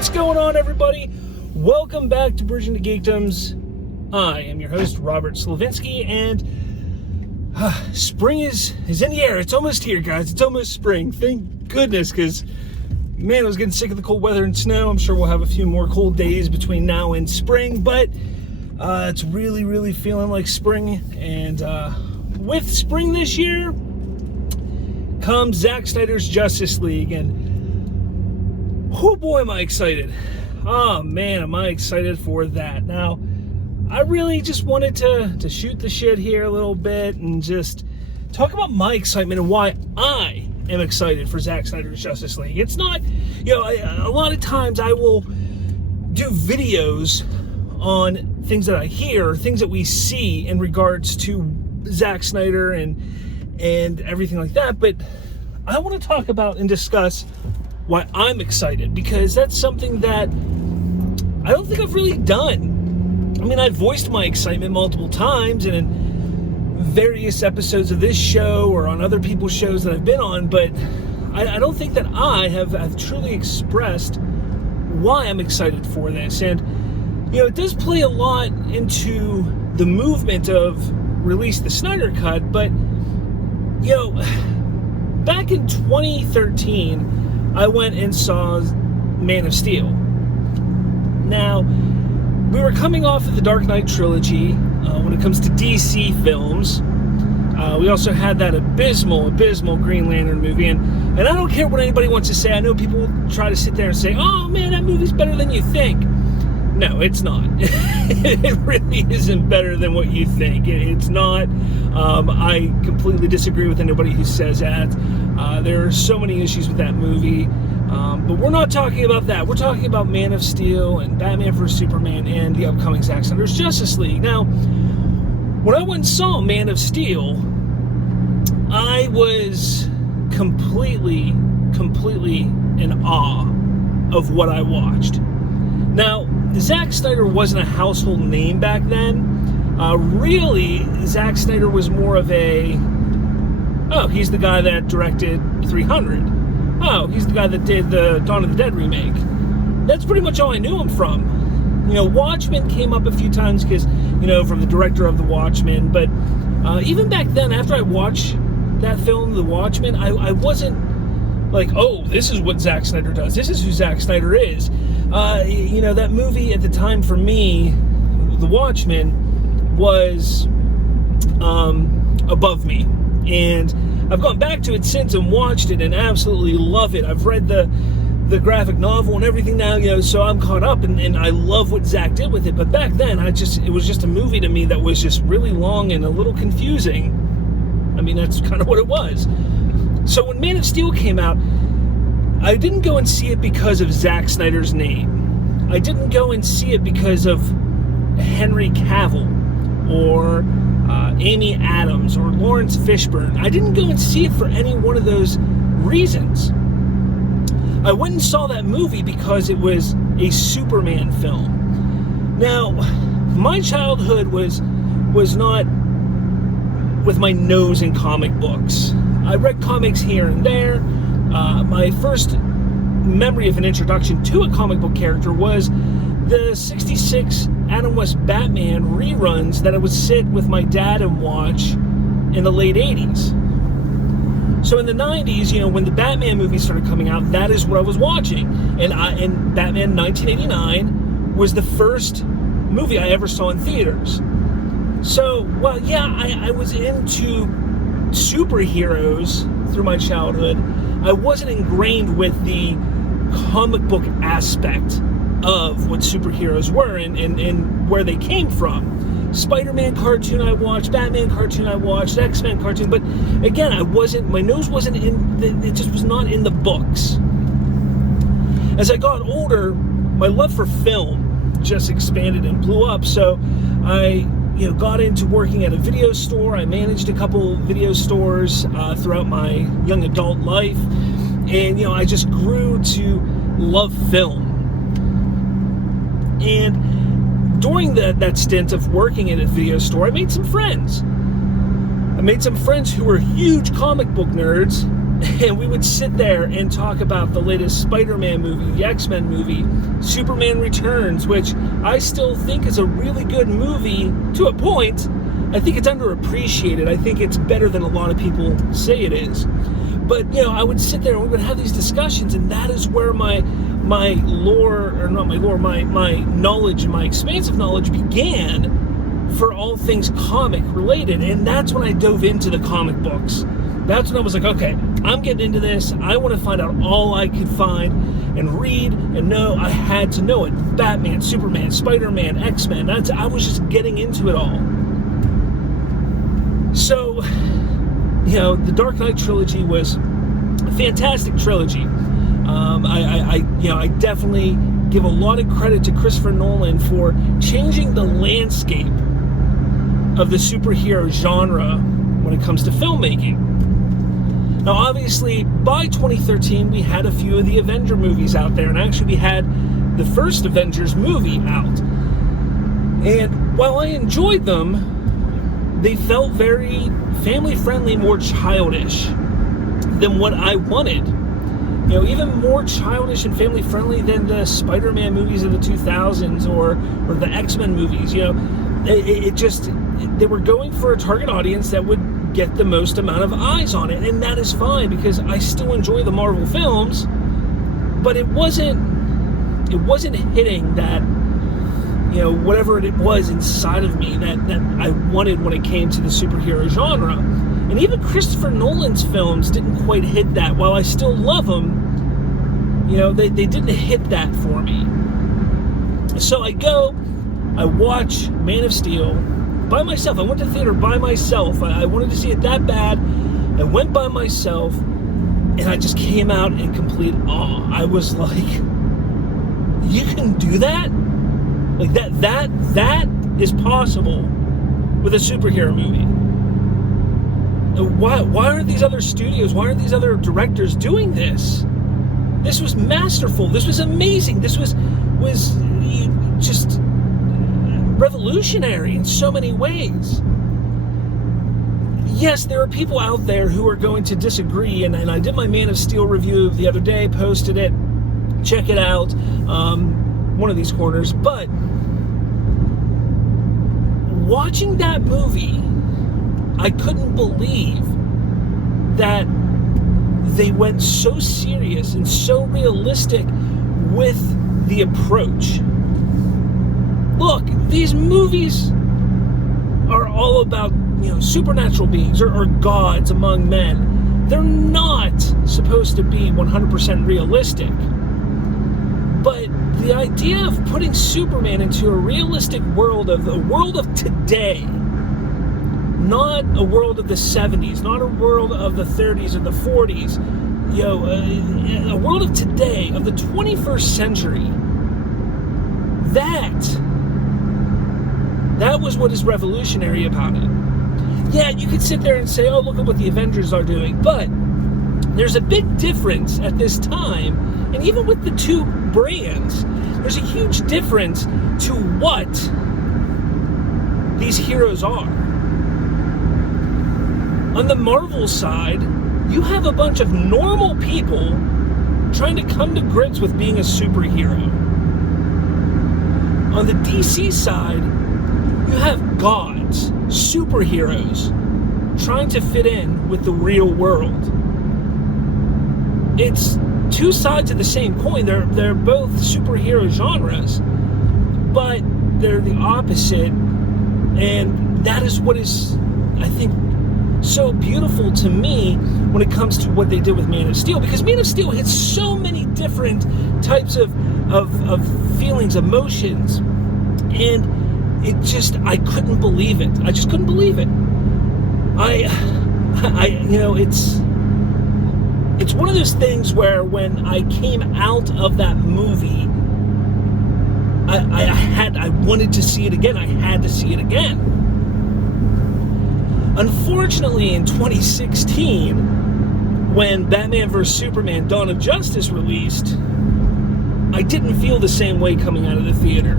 What's going on, everybody? Welcome back to Bridging to Geekdoms. I am your host, Robert Slavinsky, and spring is in the air. It's almost here, guys. It's almost spring. Thank goodness, because, man, I was getting sick of the cold weather and snow. I'm sure we'll have a few more cold days between now and spring, but it's really feeling like spring. And with spring this year comes Zack Snyder's Justice League, and oh boy, am I excited. Oh man, am I excited for that. Now, I really just wanted to shoot the shit here a little bit and just talk about my excitement and why I am excited for Zack Snyder's Justice League. It's not, a lot of times I will do videos on things that I hear, things that we see in regards to Zack Snyder and everything like that, but I want to talk about and discuss why I'm excited, because that's something that I don't think I've really done. I mean, I've voiced my excitement multiple times and in various episodes of this show or on other people's shows that I've been on, but I don't think that I have truly expressed why I'm excited for this. And, it does play a lot into the movement of release the Snyder Cut, but, back in 2013, I went and saw Man of Steel. Now, we were coming off of the Dark Knight Trilogy when it comes to DC films. We also had that abysmal Green Lantern movie, and I don't care what anybody wants to say. I know people try to sit there and say, oh man, that movie's better than you think. No, it's not. It really isn't better than what you think. It's not. I completely disagree with anybody who says that. There are so many issues with that movie. But we're not talking about that. We're talking about Man of Steel and Batman vs. Superman and the upcoming Zack Snyder's Justice League. Now, when I went and saw Man of Steel, I was completely in awe of what I watched. Now, Zack Snyder wasn't a household name back then. Really, Zack Snyder was more of a, he's the guy that directed 300. Oh, he's the guy that did the Dawn of the Dead remake. That's pretty much all I knew him from. Watchmen came up a few times because, from the director of The Watchmen. But even back then, after I watched that film, The Watchmen, I wasn't like, oh, this is what Zack Snyder does. This is who Zack Snyder is. That movie at the time for me, The Watchmen, was above me. And I've gone back to it since and watched it and absolutely love it. I've read the graphic novel and everything now, so I'm caught up and I love what Zack did with it. But back then, it was just a movie to me that was just really long and a little confusing. I mean, that's kind of what it was. So when Man of Steel came out, I didn't go and see it because of Zack Snyder's name. I didn't go and see it because of Henry Cavill or Amy Adams or Lawrence Fishburne. I didn't go and see it for any one of those reasons. I went and saw that movie because it was a Superman film. Now, my childhood was not with my nose in comic books. I read comics here and there. My first memory of an introduction to a comic book character was the 66 Adam West Batman reruns that I would sit with my dad and watch in the late 80s. So in the 90s, when the Batman movies started coming out, that is what I was watching. And Batman 1989 was the first movie I ever saw in theaters. So, I was into superheroes through my childhood. I wasn't ingrained with the comic book aspect of what superheroes were and where they came from. Spider-Man cartoon I watched, Batman cartoon I watched, X-Men cartoon, but again, my nose wasn't it just was not in the books. As I got older, my love for film just expanded and blew up, so I got into working at a video store. I managed a couple video stores throughout my young adult life, and I just grew to love film. And during that stint of working at a video store, I made some friends. I made some friends who were huge comic book nerds, And we would sit there and talk about the latest Spider-Man movie, the X-Men movie, Superman Returns, which I still think is a really good movie to a point. I think it's underappreciated. I think it's better than a lot of people say it is. But, I would sit there and we would have these discussions, and that is where my knowledge and my expansive knowledge began for all things comic related. And that's when I dove into the comic books. That's when I was like, okay, I'm getting into this. I want to find out all I could find and read and know. I had to know it. Batman, Superman, Spider-Man, X-Men. I was just getting into it all. So, the Dark Knight trilogy was a fantastic trilogy. I definitely give a lot of credit to Christopher Nolan for changing the landscape of the superhero genre when it comes to filmmaking. Now, obviously, by 2013, we had a few of the Avenger movies out there, and actually we had the first Avengers movie out. And while I enjoyed them, they felt very family-friendly, more childish than what I wanted. Even more childish and family-friendly than the Spider-Man movies of the 2000s or the X-Men movies. They were going for a target audience that would get the most amount of eyes on it, and that is fine because I still enjoy the Marvel films, but it wasn't hitting that, whatever it was inside of me that I wanted when it came to the superhero genre. And even Christopher Nolan's films didn't quite hit that. While I still love them, they didn't hit that for me. So I watch Man of Steel by myself. I went to the theater by myself. I wanted to see it that bad. I went by myself, and I just came out in complete awe. I was like, you can do that? Like that is possible with a superhero movie. Why aren't these other studios, why aren't these other directors doing this? This was masterful. This was amazing. This was just revolutionary in so many ways. Yes, there are people out there who are going to disagree, and I did my Man of Steel review the other day, posted it. Check it out. One of these corners. But watching that movie, I couldn't believe that they went so serious and so realistic with the approach. Look, these movies are all about, supernatural beings or gods among men. They're not supposed to be 100% realistic. But the idea of putting Superman into a realistic world, of a world of today, not a world of the 70s, not a world of the 30s or the 40s, a world of today, of the 21st century, that was what is revolutionary about it. Yeah, you could sit there and say, oh, look at what the Avengers are doing, but there's a big difference at this time, and even with the two brands, there's a huge difference to what these heroes are. On the Marvel side, you have a bunch of normal people trying to come to grips with being a superhero. On the DC side, you have gods, superheroes, trying to fit in with the real world. It's two sides of the same coin. They're both superhero genres, but they're the opposite. And that is what is, I think, so beautiful to me when it comes to what they did with Man of Steel, because Man of Steel hits so many different types of feelings, emotions, and I couldn't believe it. I just couldn't believe it. It's one of those things where when I came out of that movie, I wanted to see it again. I had to see it again. Unfortunately, in 2016, when Batman vs. Superman: Dawn of Justice released, I didn't feel the same way coming out of the theater.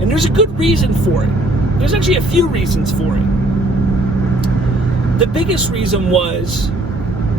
And there's a good reason for it. There's actually a few reasons for it. The biggest reason was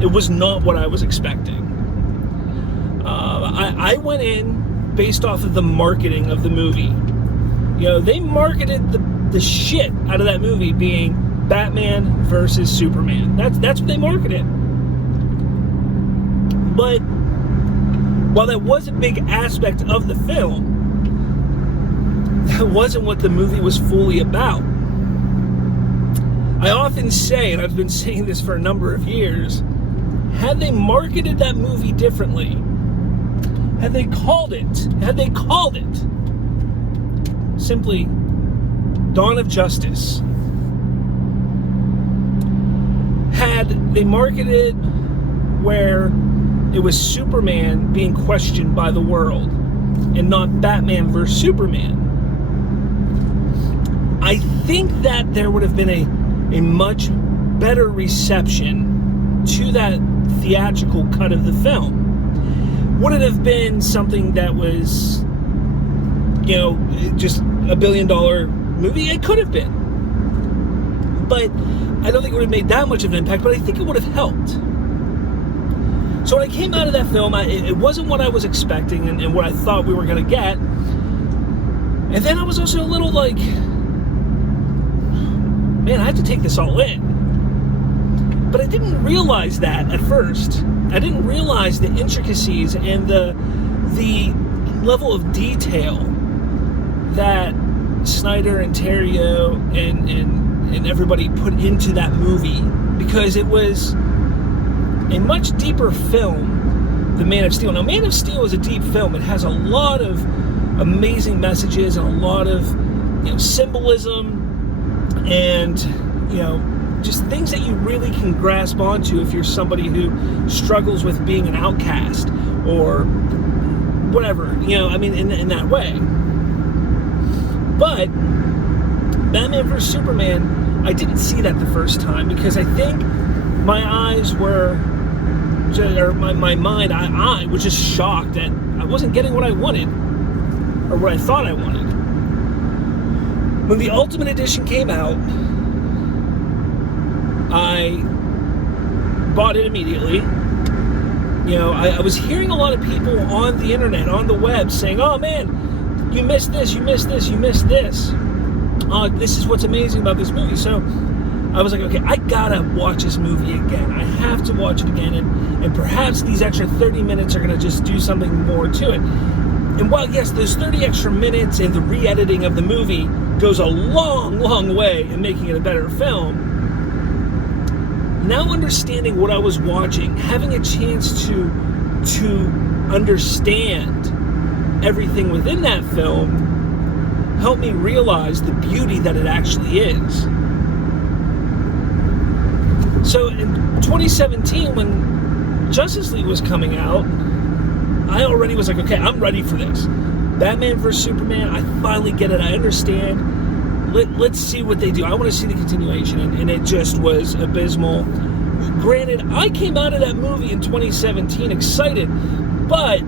It was not what I was expecting. I went in based off of the marketing of the movie. You know, they marketed the shit out of that movie being Batman versus Superman. That's what they marketed. But while that was a big aspect of the film, that wasn't what the movie was fully about. I often say, and I've been saying this for a number of years, had they marketed that movie differently, had they called it simply Dawn of Justice, had they marketed where it was Superman being questioned by the world and not Batman versus Superman, I think that there would have been a much better reception to that theatrical cut of the film. Would it have been something that was, you know, just $1 billion movie? It could have been. But I don't think it would have made that much of an impact, but I think it would have helped. So when I came out of that film, it wasn't what I was expecting and what I thought we were going to get. And then I was also a little like, man, I have to take this all in. But I didn't realize that at first. I didn't realize the intricacies and the level of detail that Snyder and Terrio and everybody put into that movie, because it was a much deeper film than Man of Steel. Now, Man of Steel is a deep film. It has a lot of amazing messages and a lot of, you know, symbolism and, you know, just things that you really can grasp onto if you're somebody who struggles with being an outcast or whatever, you know, I mean, in that way. But Batman vs. Superman, I didn't see that the first time because I think my eyes were, or my mind, I was just shocked that I wasn't getting what I wanted or what I thought I wanted. When the Ultimate Edition came out, I bought it immediately. You know, I was hearing a lot of people on the internet, on the web, saying, oh man, you missed this, you missed this, you missed this. This is what's amazing about this movie. So I was like, okay, I gotta watch this movie again. I have to watch it again, and perhaps these extra 30 minutes are gonna just do something more to it. And while, yes, those 30 extra minutes and the re-editing of the movie goes a long, long way in making it a better film, now understanding what I was watching, having a chance to understand everything within that film, helped me realize the beauty that it actually is. So in 2017, when Justice League was coming out, I already was like, okay, I'm ready for this. Batman vs. Superman, I finally get it, I understand. Let's see what they do. I want to see the continuation, and it just was abysmal. Granted, I came out of that movie in 2017 excited, but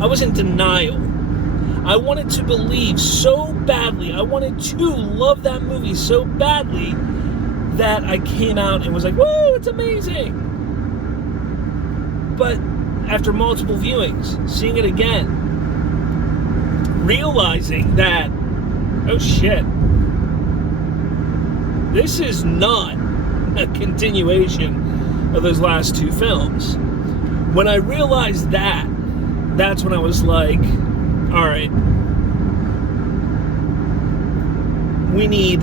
I was in denial. I wanted to believe so badly. I wanted to love that movie so badly that I came out and was like, woo, it's amazing. But after multiple viewings, seeing it again, realizing that, oh shit, this is not a continuation of those last two films. When I realized that, that's when I was like, all right, we need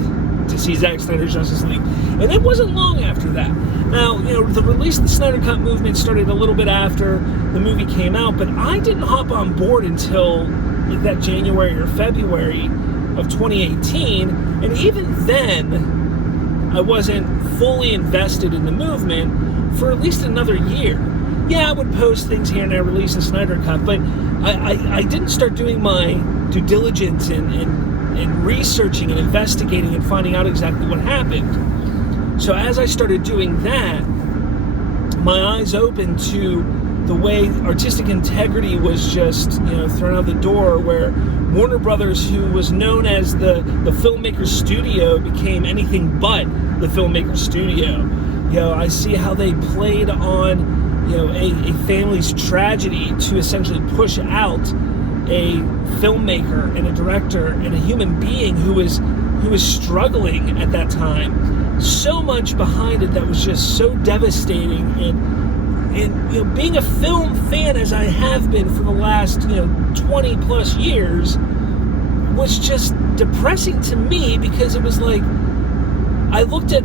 to see Zack Snyder's Justice League. And it wasn't long after that. Now, you know, the release of the Snyder Cut movement started a little bit after the movie came out, but I didn't hop on board until that January or February of 2018, and even then, I wasn't fully invested in the movement for at least another year. Yeah, I would post things here and there, release a Snyder Cut, but I didn't start doing my due diligence and researching and investigating and finding out exactly what happened. So as I started doing that, my eyes opened to the way artistic integrity was just, you know, thrown out the door, where Warner Brothers, who was known as the filmmaker studio, became anything but the filmmaker studio. I see how they played on, a family's tragedy to essentially push out a filmmaker and a director and a human being who was struggling at that time. So much behind it that was just so devastating. And being a film fan as I have been for the last 20 plus years was just depressing to me, because it was like I looked at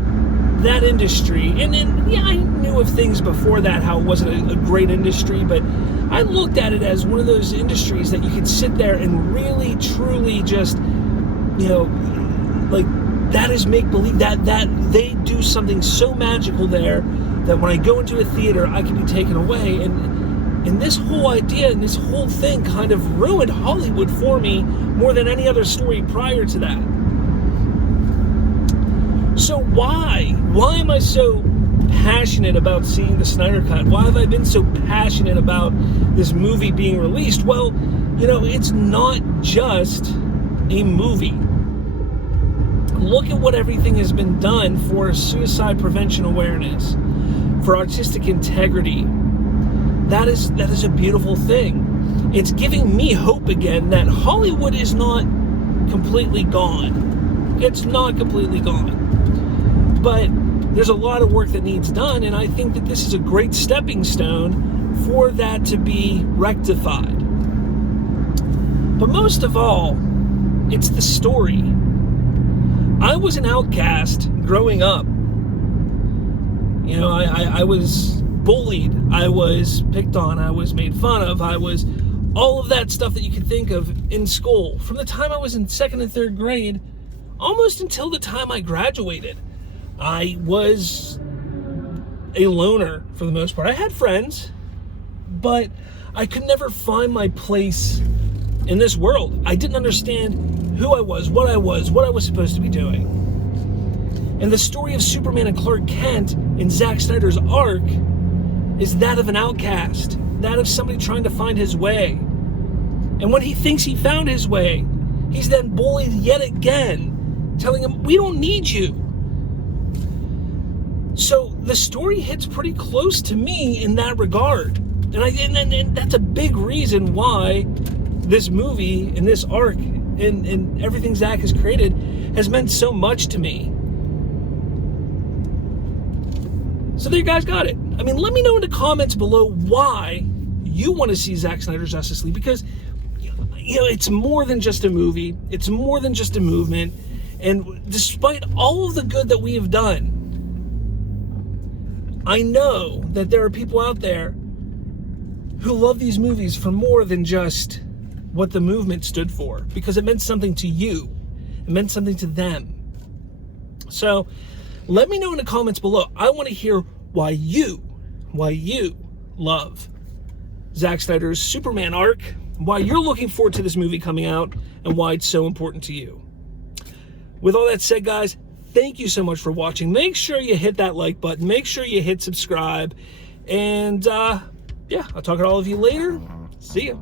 that industry, and I knew of things before that, how it wasn't a great industry, but I looked at it as one of those industries that you could sit there and really truly just like, that is make-believe, that they do something so magical there that when I go into a theater I can be taken away. And this whole idea and this whole thing kind of ruined Hollywood for me more than any other story prior to that. So why am I so passionate about seeing the Snyder Cut? Why have I been so passionate about this movie being released? Well, it's not just a movie. Look at what everything has been done for suicide prevention awareness, for artistic integrity. That is a beautiful thing. It's giving me hope again that Hollywood is not completely gone. It's not completely gone. But there's a lot of work that needs done, and I think that this is a great stepping stone for that to be rectified. But most of all, it's the story. I was an outcast growing up. I was bullied, I was picked on, I was made fun of, I was all of that stuff that you could think of in school. From the time I was in 2nd and 3rd grade, almost until the time I graduated, I was a loner for the most part. I had friends, but I could never find my place in this world. I didn't understand who I was, what I was supposed to be doing. And the story of Superman and Clark Kent in Zack Snyder's arc is that of an outcast, that of somebody trying to find his way. And when he thinks he found his way, he's then bullied yet again, telling him, we don't need you. So the story hits pretty close to me in that regard. And that's a big reason why this movie and this arc and everything Zack has created has meant so much to me. So there you guys got it. I mean, let me know in the comments below why you want to see Zack Snyder's Justice League, because it's more than just a movie. It's more than just a movement. And despite all of the good that we have done, I know that there are people out there who love these movies for more than just what the movement stood for, because it meant something to you. It meant something to them. So let me know in the comments below. I want to hear why you love Zack Snyder's Superman arc, why you're looking forward to this movie coming out, and why it's so important to you. With all that said, guys, thank you so much for watching. Make sure you hit that like button. Make sure you hit subscribe. And yeah, I'll talk to all of you later. See ya.